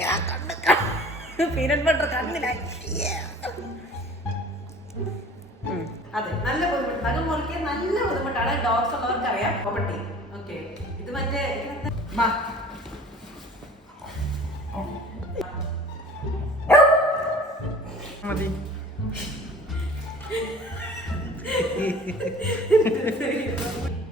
ഞാൻ കണ്ണ് peanut butter കണ്ണിലായി. അതെ നല്ല ബുദ്ധിമുട്ട് നഖം മുറിക്കാൻ നല്ല ബുദ്ധിമുട്ടാണ് ഡോഗ്സ് ഉള്ളവർക്ക് അറിയാം പ്രോപ്പർട്ടി ഓക്കെ. ഇത് മറ്റേ മതി Thank മതി.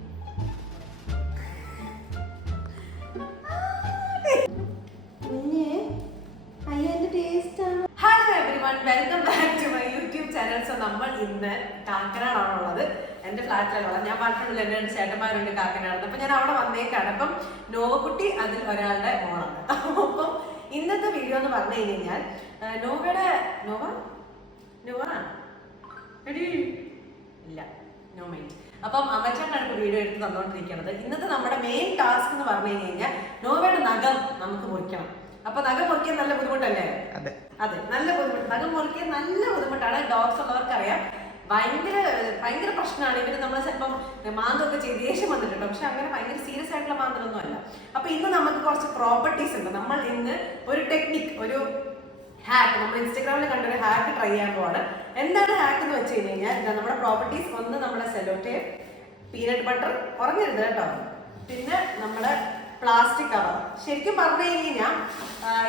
എന്റെ ഞാൻ പറഞ്ഞിട്ടുള്ള എന്റെ രണ്ട് ചേട്ടന്മാരുണ്ട് കാക്കനാട് അപ്പൊ ഞാൻ അവിടെ വന്നേക്കാണ്. അപ്പം നോവക്കുട്ടി അതിൽ ഒരാളുടെ മോളാണ്. അപ്പം ഇന്നത്തെ വീഡിയോ എന്ന് പറഞ്ഞു കഴിഞ്ഞാൽ നോവയുടെ നോവ? നോവ? എടീ. ഇല്ല നോ മൈൻഡ് അപ്പം ആണ് ഇപ്പോൾ വീഡിയോ എടുത്ത് തന്നുകൊണ്ടിരിക്കുന്നത് ഇന്നത്തെ നമ്മുടെ മെയിൻ ടാസ്ക് എന്ന് പറഞ്ഞു കഴിഞ്ഞാൽ നോവയുടെ നഖം നമുക്ക് മുറിക്കണം. അപ്പൊ നഖം മുറിക്കാൻ നല്ല ബുദ്ധിമുട്ടല്ലേ? അതെ. അതെ നല്ല ബുദ്ധിമുട്ട്. നഖം മുറിക്കാൻ നല്ല ബുദ്ധിമുട്ടാണ്. ഡോഗ്സ് ഉള്ളവർക്ക് അറിയാം ഭയങ്കര ഭയങ്കര പ്രശ്നമാണ്. ഇവർ നമ്മൾ ചിലപ്പം മാന്തൊക്കെ ചെയ്ത് ദേഷ്യം വന്നിട്ടുണ്ട്. പക്ഷെ അങ്ങനെ ഭയങ്കര സീരിയസ് ആയിട്ടുള്ള മാന്തമൊന്നും അല്ല. അപ്പൊ ഇന്ന് നമുക്ക് കുറച്ച് പ്രോപ്പർട്ടീസ് ഉണ്ട്. നമ്മൾ ഇന്ന് ഒരു ടെക്നിക് ഒരു ഹാക്ക് നമ്മൾ ഇൻസ്റ്റാഗ്രാമിൽ കണ്ടൊരു ഹാക്ക് ട്രൈ ചെയ്യാൻ പോവാണ്. എന്താണ് ഹാക്ക് എന്ന് വെച്ച് കഴിഞ്ഞ് കഴിഞ്ഞാൽ ഇതാ നമ്മുടെ പ്രോപ്പർട്ടീസ് ഒന്ന് നമ്മുടെ സെലോട്ടേ പീനട്ട് ബട്ടർ കുറഞ്ഞിരുന്നു കേട്ടോ. പിന്നെ നമ്മുടെ പ്ലാസ്റ്റിക് കവർ ശരിക്കും പറഞ്ഞു കഴിഞ്ഞാൽ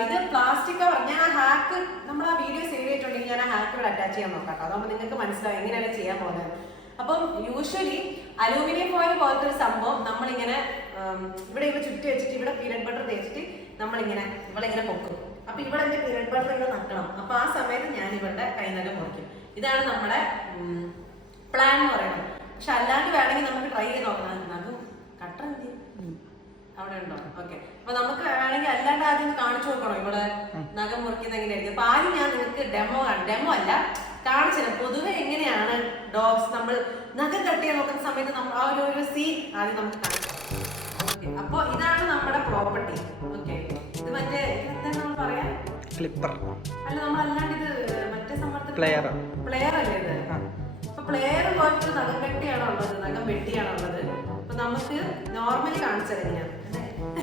ഇത് പ്ലാസ്റ്റിക് കവർ ഞാൻ ആ ഹാക്ക് നമ്മൾ ആ വീഡിയോ സേവ് ചെയ്തിട്ടുണ്ടെങ്കിൽ ഞാൻ ആ ഹാക്ക് ഇവിടെ അറ്റാച്ച് ചെയ്യാൻ നോക്കാം കേട്ടോ. അതാകുമ്പോൾ നിങ്ങൾക്ക് മനസ്സിലാവും എങ്ങനെയാണ് ചെയ്യാൻ പോകുന്നത്. അപ്പം യൂഷ്വലി അലൂമിനിയം ഫോയിൽ പോലത്തെ ഒരു സംഭവം നമ്മളിങ്ങനെ ഇവിടെ ഇവിടെ ഇവ ചുറ്റി വെച്ചിട്ട് ഇവിടെ പീനട്ട് ബട്ടർ തേച്ചിട്ട് നമ്മളിങ്ങനെ ഇവിടെ ഇങ്ങനെ പൊക്കും. അപ്പൊ ഇവിടെ എന്റെ പീനട്ട് ബട്ടർ ഇവിടെ നക്കണം. അപ്പൊ ആ സമയത്ത് ഞാൻ ഇവരുടെ കൈനകം മുറിക്കും. ഇതാണ് നമ്മുടെ പ്ലാൻ എന്ന് പറയുന്നത്. പക്ഷെ അല്ലാണ്ട് വേണമെങ്കിൽ നമുക്ക് ട്രൈ ചെയ്ത് നോക്കണം നഖം കട്ടർ എന്ത് ചെയ്യും? അവിടെ ഉണ്ടോ? ഓക്കെ അപ്പൊ നമുക്ക് വേണമെങ്കിൽ അല്ലാണ്ട് ആദ്യം കാണിച്ചു നോക്കണോ? ഇവിടെ നഖം മുറിക്കുന്ന എങ്ങനെയായിരിക്കും? അപ്പൊ ആദ്യം ഞാൻ നിങ്ങൾക്ക് ഡെമോ ഡെമോ അല്ല കാണിച്ചില്ല പൊതുവെ എങ്ങനെയാണ് ഡോഗ്സ് നമ്മൾ നഖം കട്ടിയാൻ നോക്കുന്ന സമയത്ത് നമ്മൾ ആ ഒരു ഒരു സീൻ ആദ്യം നമുക്ക് കാണിക്കാം അപ്പൊ ഇതാണ് നമ്മുടെ പ്രോപ്പർട്ടി ഓക്കെ ഇത് മറ്റേ എന്താ നമ്മൾ പറയാ? ക്ലിപ്പർ അല്ല നമ്മൾ അല്ലാണ്ട് ഇത് മറ്റേ സമർത്ഥ പ്ലെയർ പ്ലെയർ അല്ലേ ഇത്. അപ്പൊ പ്ലെയർ പോലത്തെ നഖം കെട്ടിയാണോ ഉള്ളത്? നഖം വെട്ടിയാണോ ഉള്ളത്? അപ്പൊ നമുക്ക് നോർമലി കാണിച്ചു തരാം നോവാ,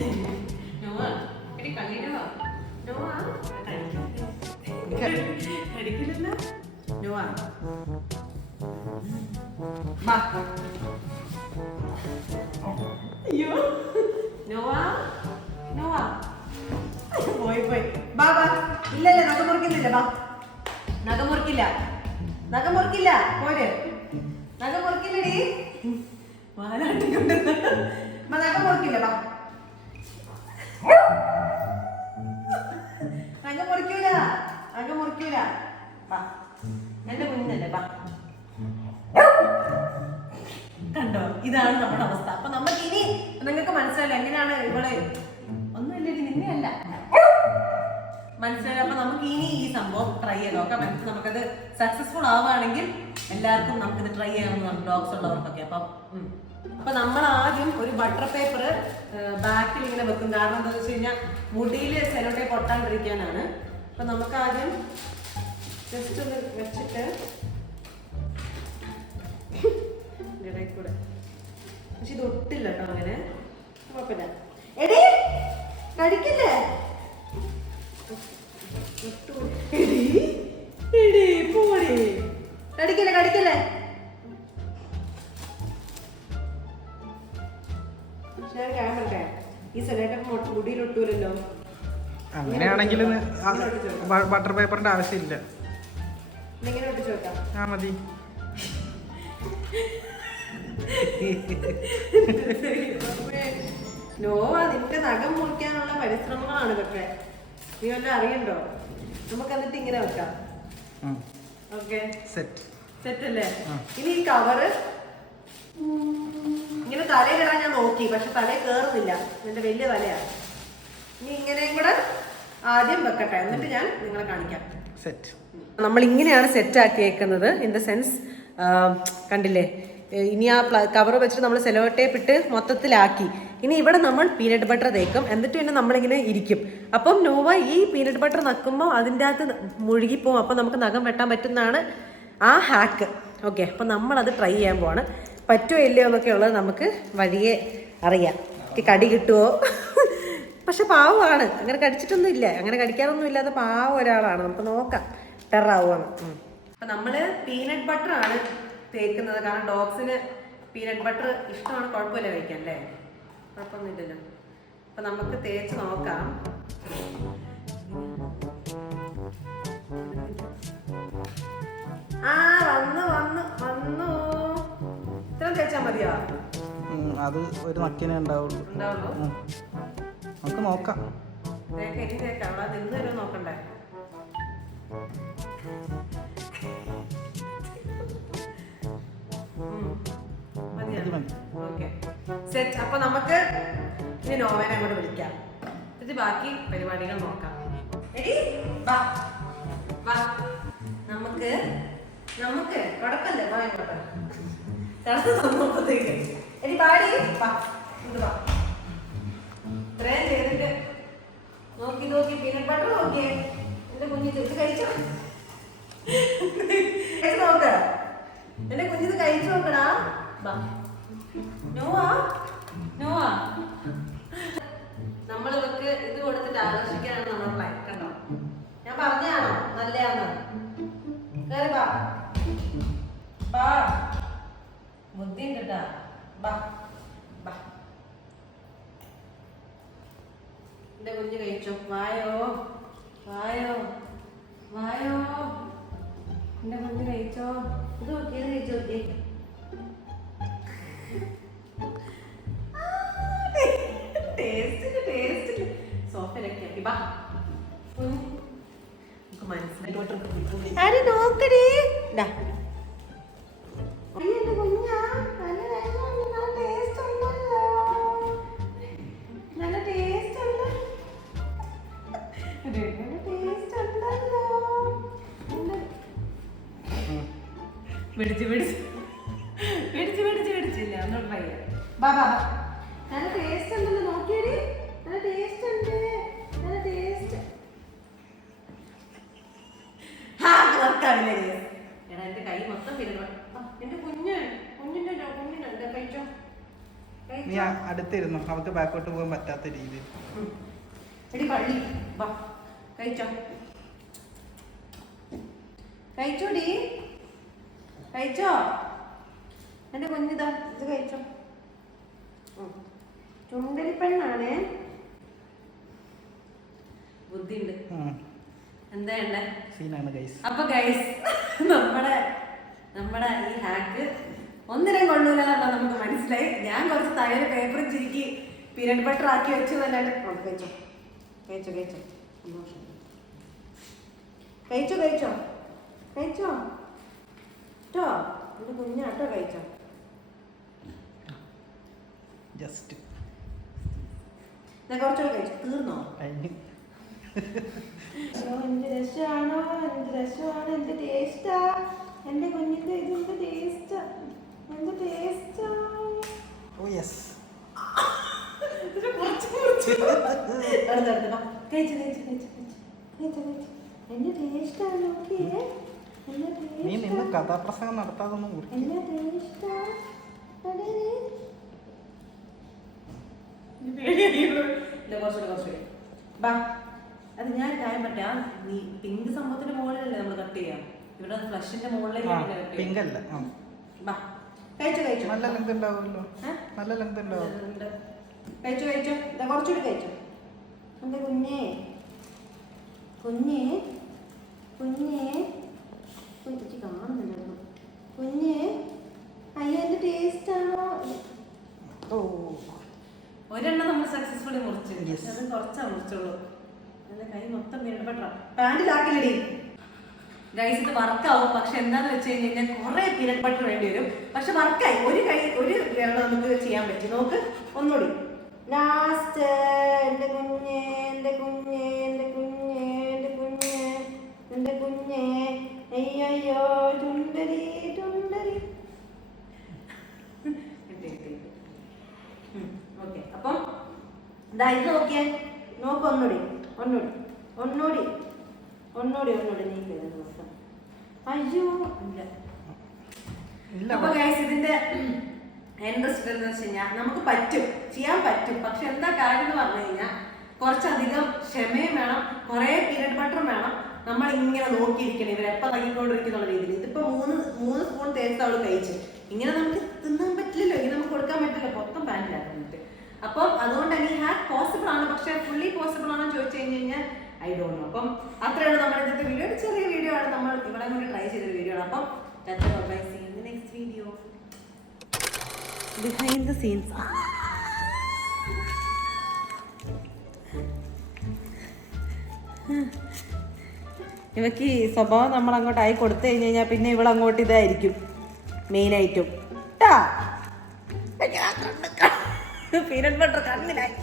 അയ്യോ. നോവാ നോവാ. പോയി പോയി. ബാ ബാ ഇല്ലല്ല നഖം മുറിക്കുന്നില്ല. ബാ നഖം മുറിക്കില്ല. നഖം മുറിക്കില്ല. പോര്. നഖം മുറിക്കില്ലടി. വാലാട്ടിക്കൊണ്ട് നഖം മുറിക്കില്ല. ബാ കണ്ടോ? ഇതാണ് നമ്മുടെ അവസ്ഥ. അപ്പൊ നമുക്ക് ഇനി നിങ്ങൾക്ക് മനസ്സിലായില്ല എങ്ങനെയാണ് ഒന്നും ഒന്നുമില്ല നിന്നെയല്ല. മനസ്സിലായി അപ്പൊ നമുക്ക് ഇനി ഈ സംഭവം ട്രൈ ചെയ്ത് നോക്കാം എന്നിട്ട് നമുക്കത് സക്സസ്ഫുൾ ആവുകയാണെങ്കിൽ എല്ലാവർക്കും നമുക്കിത് ട്രൈ ചെയ്യാമെന്ന് ഡോഗ്സ് ഉള്ളവർക്കൊക്കെ. അപ്പം. അപ്പൊ നമ്മൾ ആദ്യം ഒരു ബട്ടർ പേപ്പർ ബാക്കിൽ ഇങ്ങനെ വെക്കും. കാരണം എന്താണെന്ന് വെച്ച് കഴിഞ്ഞാൽ മുടിയിൽ സെലോട്ടെ പൊട്ടാണ്ടിരിക്കാനാണ്. അപ്പൊ നമുക്ക് ആദ്യം ജസ്റ്റ് ഒന്ന് വെച്ചിട്ട് ഇടയിൽ കൂടെ. പക്ഷെ ഇത് ഒട്ടില്ല കേട്ടോ അങ്ങനെ. കുഴപ്പമില്ല. എടേ കടിക്കില്ലേ? കടിക്കല്ലേ കടിക്കല്ലേ? ഒരു കാര്യം ഈ സെനേറ്റർ മുടിയിൽ അങ്ങനെയാണെങ്കിലും ബട്ടർ പേപ്പറിന്റെ ആവശ്യമില്ല. ആ മതി. നോവ നിന്റെ നഖം മുറിക്കാനുള്ള പരിശ്രമങ്ങളാണ് ഇതൊക്കെ. നീ വല്ല അറിയണ്ടോ? നമുക്ക് എന്നിട്ട് ഇങ്ങനെ വെക്കാം. ഓക്കെ. സെറ്റ് സെറ്റ് അല്ലേ ഇനി ഈ കവറ്. ഇങ്ങനെ തലയിലിടാൻ ഞാൻ നോക്കി പക്ഷെ തലയിൽ കേറുന്നില്ല. എന്റെ വലിയ തലയാണ് ഇനി ഇങ്ങനെയും കൂടെ ആദ്യം വെക്കട്ടെ. എന്നിട്ട് ഞാൻ നിങ്ങളെ കാണിക്കാം. സെറ്റ്. നമ്മൾ ഇങ്ങനെയാണ് സെറ്റ് ആക്കിയേക്കുന്നത് ഇൻ ദ സെൻസ് കണ്ടില്ലേ? ഇനി ആ കവർ വെച്ചിട്ട് നമ്മൾ സെലോ ടേപ്പ് ഇട്ട് മൊത്തത്തിലാക്കി. ഇനി ഇവിടെ നമ്മൾ പീനട്ട് ബട്ടർ തേക്കും. എന്നിട്ട് പിന്നെ നമ്മളിങ്ങനെ ഇരിക്കും. അപ്പം നോവ ഈ പീനട്ട് ബട്ടർ നക്കുമ്പോൾ അതിന്റെ അകത്ത് മുഴുകിപ്പോവും. അപ്പം നമുക്ക് നഖം വെട്ടാൻ പറ്റുന്നതാണ് ആ ഹാക്ക് ഓക്കെ അപ്പം നമ്മളത് ട്രൈ ചെയ്യാൻ പോവാണ്. പറ്റുമോ ഇല്ലയോ എന്നൊക്കെ ഉള്ളത് നമുക്ക് വഴിയെ അറിയാം. കടി കിട്ടുമോ പക്ഷെ പാവമാണ്. അങ്ങനെ കടിച്ചിട്ടൊന്നും ഇല്ല അങ്ങനെ കടിക്കാറൊന്നും ഇല്ലാത്ത പാവം ഒരാളാണ്. നമുക്ക് നോക്കാം. ടെറാവുമെന്ന് അപ്പൊ നമ്മൾ പീനട്ട് ബട്ടർ ആണ് തേക്കുന്നത്. കാരണം ഡോഗ്സിന് പീനട്ട് ബട്ടർ ഇഷ്ടമാണ്. കുഴപ്പമില്ല കഴിക്കാൻ അല്ലേ? കുഴപ്പമൊന്നുമില്ലല്ലോ. അപ്പൊ നമുക്ക് തേച്ച് നോക്കാം. ആ വന്നു വന്നു വന്നു. ഇത്ര തേച്ചാ മതിയോ? അത് ഒരു നക്കിനെ ഉണ്ടാവുള്ളൂ. ഉണ്ടാവുള്ളൂ. നമുക്ക് നോക്കാം. സെറ്റ്. അപ്പൊ നമുക്ക് ഇനി നോവേനെ അങ്ങോട്ട് വിളിക്കാം. എന്നിട്ട് ബാക്കി പരിപാടികൾ നോക്കാം. എടി വാ. വാ. നമുക്ക് നമുക്ക് കുഴപ്പമില്ല വാ ഇങ്ങോട്ട്. തണുത്ത് തന്നപ്പോഴത്തേക്ക് എടി പാടി വാ ഇങ്ങോട്ട് വാ. ഇത്രയും ചെയ്തിട്ട് നോക്കി നോക്കി പീനട്ട് ബട്ടർ നോക്കിയേ. എന്റെ കുഞ്ഞു ഇത് കഴിച്ചോ? കഴിച്ചു നോക്ക. എന്റെ കുഞ്ഞിത് കഴിച്ചു നോക്കടാ. നോവാ. നോവാ. നമ്മൾ ഇവർക്ക് ഇത് കൊടുത്തിട്ട് ആകർഷിക്കാനാണ് നമ്മൾ പ്ലാൻ കണ്ടോ ഞാൻ പറഞ്ഞാണോ നല്ലയാണോ കേറി ബാ. ബാ. ബുദ്ധി ഉണ്ട് കേട്ടാ. ബാ. എന്റെ കുഞ്ഞ് കഴിച്ചോ? വായോ? വായോ? വായോ? എന്റെ കുഞ്ഞ് കഴിച്ചോ? ഇത് നോക്കി ഇത് കഴിച്ചോ നോക്കി. ടേസ്റ്റ് ടേസ്റ്റ് സോഫയിലൊക്കെ ആക്കി ബാ കുഞ്ഞ് നമുക്ക് നോക്കടി പിടിച്ച് പിടിച്ച്. പിടിച്ച് പിടിച്ച് പിടിച്ചില്ല. ഒന്നും ട്രൈ ചെയ്യാം ബാ ബാ. നല്ല ടേസ്റ്റ് ഉണ്ടെന്ന് നോക്കിയേ നല്ല ടേസ്റ്റ് ഉണ്ട്. നല്ല ടേസ്റ്റ് എടാ എന്റെ കൈ മൊത്തം എന്റെ കുഞ്ഞ് കുഞ്ഞിന്റെ കുഞ്ഞിനുണ്ട് കഴിച്ചോ? നീ അടുത്തിരുന്നു. അവൾക്ക് ബാക്കോട്ട് പോകാൻ പറ്റാത്ത രീതിയിൽ എടി പള്ളി. വാ കഴിച്ചോ? കഴിച്ചോടി. കഴിച്ചോ? എന്റെ കുഞ്ഞിതാ ഇത് കഴിച്ചോ. ഉം. ചുണ്ടരി പെണ്ണാണേ ബുദ്ധിയുണ്ട്. എന്താ സീനാണ് ഗൈസ് അപ്പൊ ഗൈസ് നമ്മുടെ നമ്മുടെ ഈ ഹാക്ക് ഒന്നിനും കൊള്ളൂലെന്നാണ് നമുക്ക് മനസ്സിലായി. ഞാൻ കുറച്ച് തകര് പേപ്പറും ചിരിക്കി പീനട്ട് ബട്ടർ ആക്കി വെച്ചു എന്നല്ലാണ്ട്. ആ, കഴിച്ചോ. കഴിച്ചോ കഴിച്ചോ. കഴിച്ചോ കഴിച്ചോ. കഴിച്ചോ? കേട്ടോ എന്റെ കുഞ്ഞാട്ടോ കഴിച്ചോ ജസ്റ്റ് ഞാൻ കുറച്ചുകൂടെ കഴിച്ചു. തീർന്നോ? കഴിഞ്ഞു എന്ത് രസമാണോ എന്ത് രസമാണ് എന്ത് ടേസ്റ്റാ എന്റെ കുഞ്ഞിന്റെ ഇതിന്റെ ടേസ്റ്റ് എന്ത് ടേസ്റ്റാ ഓ യെസ് കഴിച്ചു കഴിച്ചു കഴിച്ചു കഴിച്ചു. കഴിച്ചു എന്റെ ടേസ്റ്റാ നോക്കിയേ. നീ നിന്ന് കഥാപ്രസംഗം നടത്താതൊന്നും അത് ഞാൻ കാര്യം പറ്റാ നീ പിങ്ക് സംഭവത്തിന്റെ മുകളിലല്ലേ നമ്മൾ കട്ട് ചെയ്യാം? ഇവിടെ ഫ്ലഷിന്റെ മുകളിലേക്ക് പിങ്ക് അല്ല. ആ. ബാ. കഴിച്ചു കഴിച്ചു? നല്ല ലെങ്ത് ഉണ്ടാവുമല്ലോ. നല്ല ലെങ്ത് ഉണ്ടാവും ഉണ്ട്. കഴിച്ചു കഴിച്ചു? ഇതാ കുറച്ചുകൂടി കഴിച്ചു. എന്റെ കുഞ്ഞേ. കുഞ്ഞേ. കുഞ്ഞേ. കുഞ്ഞിക്ക് കാണുന്നുണ്ടായിരുന്നു കുഞ്ഞേ അയ്യോ എന്റെ ടേസ്റ്റ് ആണോ? ഓ. ഒരെണ്ണം നമ്മൾ സക്സസ്ഫുള്ളി മുറിച്ചു. അത് കുറച്ചാ മുറിച്ചുള്ളൂ. എന്റെ കൈ മൊത്തം വീണപ്പെട്ട പാന്റിലാക്കില്ലടി ഗൈസ് ഇത് വർക്കാവും പക്ഷെ എന്താന്ന് വെച്ച് കഴിഞ്ഞാൽ കുറെ പീനട്ട് ബട്ടർ വേണ്ടി വരും. പക്ഷെ വർക്കായി ഒരു കൈ ഒരു വിരൽ നമുക്ക് ചെയ്യാൻ പറ്റും. നോക്ക് ഒന്നുകൂടി. ലാസ്റ്റ് എന്റെ കുഞ്ഞേ എന്റെ ഇതാ ഇത് നോക്കിയേ. നോക്ക് ഒന്നുകൂടി ഒന്നുകൂടി ഒന്നുകൂടി ഒന്നുകൂടി ഒന്നുകൂടി നീക്കി ദിവസം. അയ്യോ ഇല്ല. അപ്പൊ ഗൈസ് ഇതിന്റെ ഇൻട്രസ്റ്റ് എന്ന് വെച്ച് കഴിഞ്ഞാൽ നമുക്ക് പറ്റും ചെയ്യാൻ പറ്റും. പക്ഷെ എന്താ കാര്യം എന്ന് പറഞ്ഞു കഴിഞ്ഞാൽ കുറച്ചധികം ക്ഷമയും വേണം കുറേ പീനട്ട് ബട്ടറും വേണം നമ്മൾ ഇങ്ങനെ നോക്കിയിരിക്കണം ഇവരെപ്പം തങ്ങിക്കൊണ്ടിരിക്കുന്ന രീതിയിൽ. ഇതിപ്പോ മൂന്ന് മൂന്ന് സ്പൂൺ തേച്ച് അവൾ കഴിച്ചു. ഇങ്ങനെ നമുക്ക് തിന്നാൻ പറ്റില്ലല്ലോ ഇങ്ങനെ നമുക്ക് കൊടുക്കാൻ പറ്റില്ല മൊത്തം പാനിലായിരുന്നു എന്നിട്ട് അപ്പം അതുകൊണ്ട് തന്നെ ഹാക്ക് പോസിബിൾ ആണ്. പക്ഷേ ഫുള്ളി പോസിബിൾ ആണോ ചോദിച്ചു കഴിഞ്ഞ് കഴിഞ്ഞാൽ ഐ ഡോണ്ട് നോ അപ്പം അത്രയാണ് നമ്മുടെ ഇന്നത്തെ വീഡിയോ ഒരു ചെറിയ വീഡിയോ ആണ്. നമ്മൾ ഇവിടെ കൂടി ട്രൈ ചെയ്തൊരു വീഡിയോ ആണ്. അപ്പം next video behind the scenes ഇവക്ക് ഈ സ്വഭാവം നമ്മൾ അങ്ങോട്ട് ആയി കൊടുത്തു കഴിഞ്ഞ് കഴിഞ്ഞാൽ പിന്നെ ഇവളങ്ങോട്ട് ഇതായിരിക്കും. മെയിൻ ഐറ്റം പീനട്ട് ബട്ടർ കണ്ണിലായി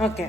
ഓക്കെ